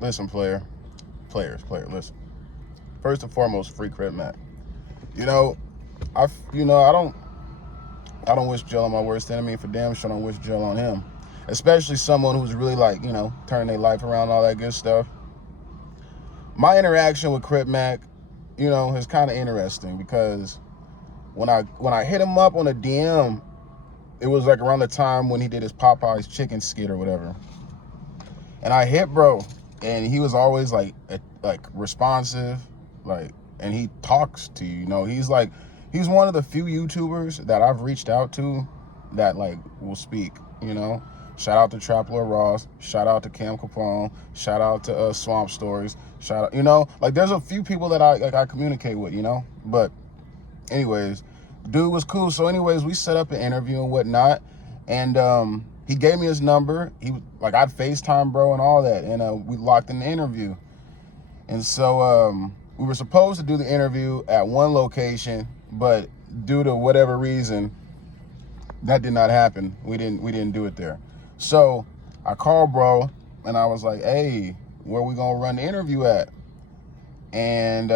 Listen, players, listen. First and foremost, free Crip Mac. You know, I don't wish jail on my worst enemy. For damn sure, I don't wish jail on him. Especially someone who's really like, turning their life around, all that good stuff. My interaction with Crip Mac, is kind of interesting because when I hit him up on a DM, it was like around the time when he did his Popeye's chicken skit or whatever. And I hit bro, and he was always like responsive, and he talks to you. He's one of the few YouTubers that I've reached out to that will speak. Shout out to Trappler Ross, shout out to Cam Capone, shout out to Swamp Stories, shout out, there's a few people that I communicate with, but anyways, dude was cool. So anyways, we set up an interview and whatnot, and he gave me his number. He was I'd FaceTime bro and all that, and we locked in the interview. And so we were supposed to do the interview at one location, but due to whatever reason, that did not happen. We didn't do it there. So I called bro and I was like, hey, where we gonna run the interview at? And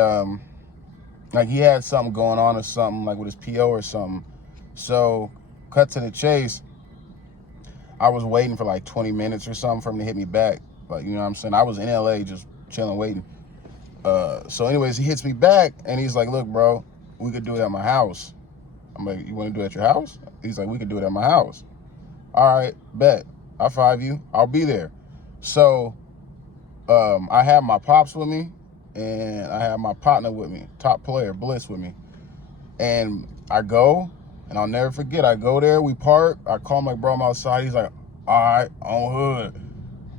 he had something going on or something, with his PO or something. So cut to the chase, I was waiting for 20 minutes or something for him to hit me back. You know what I'm saying? I was in LA just chilling, waiting. So anyways, he hits me back and he's like, look, bro, we could do it at my house. I'm like, you want to do it at your house? He's like, we could do it at my house. All right, bet. I'll 5 you. I'll be there. So I have my pops with me, and I have my partner with me, top player, Bliss, with me. And I go, and I'll never forget, I go there, we park, I call my bro, I'm outside. He's like, all right, on hood,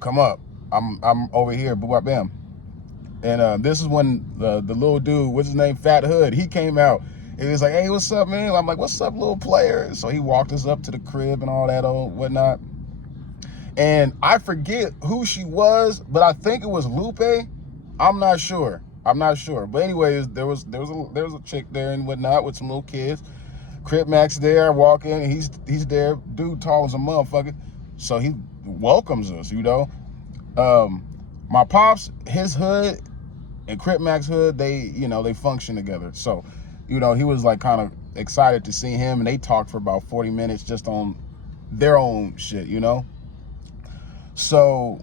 come up. I'm over here, boo, bam. And this is when the little dude, what's his name, Fat Hood, he came out. And he was like, hey, what's up, man? I'm like, what's up, little player? So he walked us up to the crib and all that old whatnot. And I forget who she was, but I think it was Lupe. I'm not sure. But anyways, there was a chick there and whatnot with some little kids. Crip Mac's there. I walk in, and he's there. Dude tall as a motherfucker. So he welcomes us, My pops, his hood, and Crip Mac's hood, they function together. So, he was kind of excited to see him, and they talked for about 40 minutes just on their own shit, So,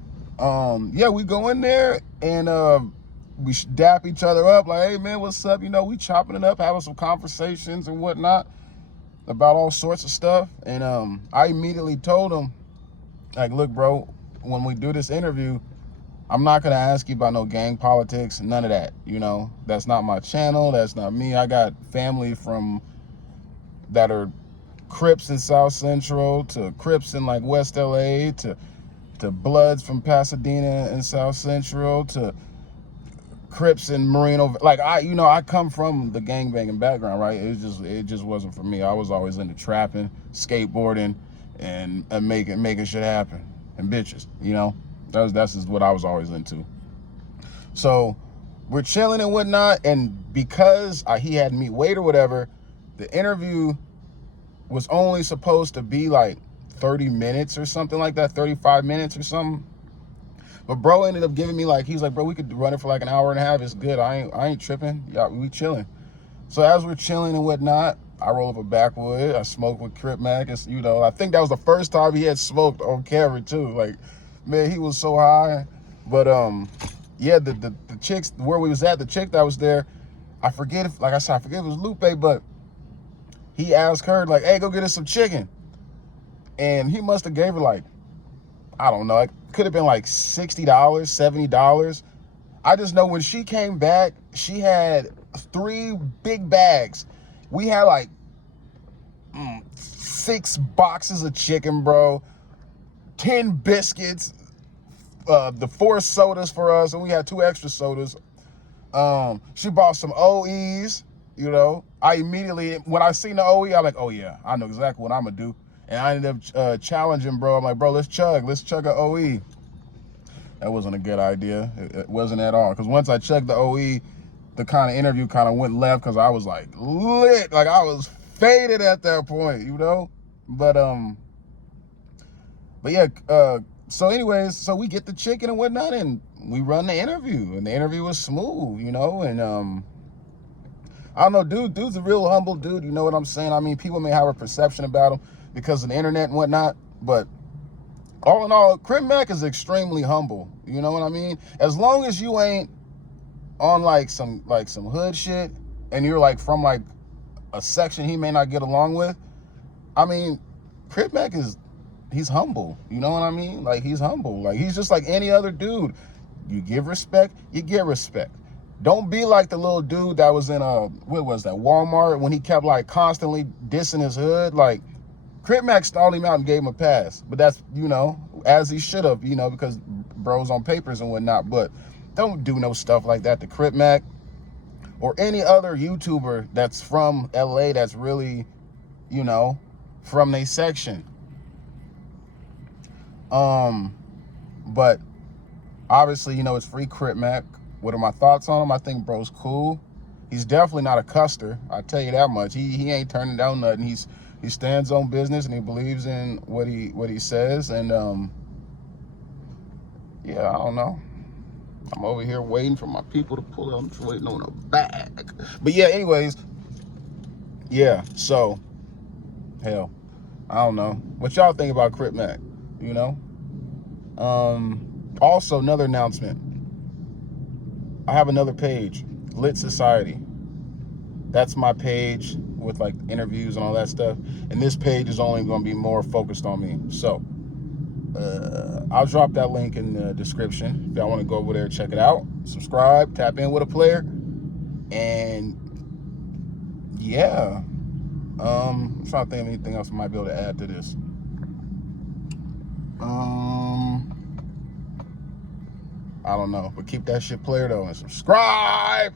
yeah, we go in there and we dap each other up like, hey, man, what's up? We chopping it up, having some conversations and whatnot about all sorts of stuff. And I immediately told him, look, bro, when we do this interview, I'm not going to ask you about no gang politics, none of that, That's not my channel. That's not me. I got family that are Crips in South Central, to Crips in West LA, to Bloods from Pasadena and South Central, to Crips in Marino. I come from the gangbanging background, right? It just wasn't for me. I was always into trapping, skateboarding, and making shit happen, and bitches, That's just what I was always into. So we're chilling and whatnot, and because he had me wait or whatever, the interview was only supposed to be 30 minutes or something like that, 35 minutes or something. But bro ended up giving me he's like, bro, we could run it for an hour and a half. It's good. I ain't tripping. Yeah, we chilling. So as we're chilling and whatnot, I roll up a backwood. I smoke with Crip Mac. It's, I think that was the first time he had smoked on camera too. Man, he was so high. But yeah, the chicks where we was at, the chick that was there, I forget if I forget if it was Lupe, but he asked her hey, go get us some chicken. And he must have gave her I don't know, it could have been $60, $70. I just know when she came back, she had 3 big bags. We had 6 boxes of chicken, bro, 10 biscuits, the 4 sodas for us, and we had 2 extra sodas. She bought some OEs, I immediately, when I seen the OE, I'm like, oh yeah, I know exactly what I'm gonna do. And I ended up challenging bro. I'm like, bro, let's chug an OE. That wasn't a good idea. It wasn't at all. Because once I chugged the OE, the kind of interview kind of went left because I was lit. I was faded at that point, But yeah, so anyways, so we get the chicken and whatnot, and we run the interview, and the interview was smooth, you know, and I don't know, dude's a real humble dude, you know what I'm saying? I mean, people may have a perception about him because of the internet and whatnot, but all in all, Crip Mac is extremely humble, you know what I mean? As long as you ain't on like some hood shit, and you're like from like a section he may not get along with, I mean, Crip Mac he's humble, you know what I mean? Like, he's humble. Like, he's just like any other dude. You give respect, you get respect. Don't be like the little dude that was in what was that, Walmart, when he kept like constantly dissing his hood. Like, Crip Mac stalled him out and gave him a pass, but that's, you know, as he should have, you know, because bro's on papers and whatnot. But don't do no stuff like that to Crip Mac or any other YouTuber that's from LA that's really, you know, from their section. But obviously, you know, it's free Crip Mac. What are my thoughts on him? I think bro's cool. He's definitely not a custer, I tell you that much. He ain't turning down nothing. He stands on business, and he believes in what he says. And yeah, I don't know. I'm over here waiting for my people to pull up. I'm just waiting on a bag. But yeah, anyways, yeah, so hell, I don't know. What y'all think about Crip Mac? You know? Also, another announcement. I have another page, Lit Society. That's my page with like interviews and all that stuff. And this page is only going to be more focused on me. So I'll drop that link in the description if y'all want to go over there and check it out. Subscribe, tap in with a player. And yeah, I'm trying to think of anything else I might be able to add to this. I don't know, but keep that shit player though, and subscribe.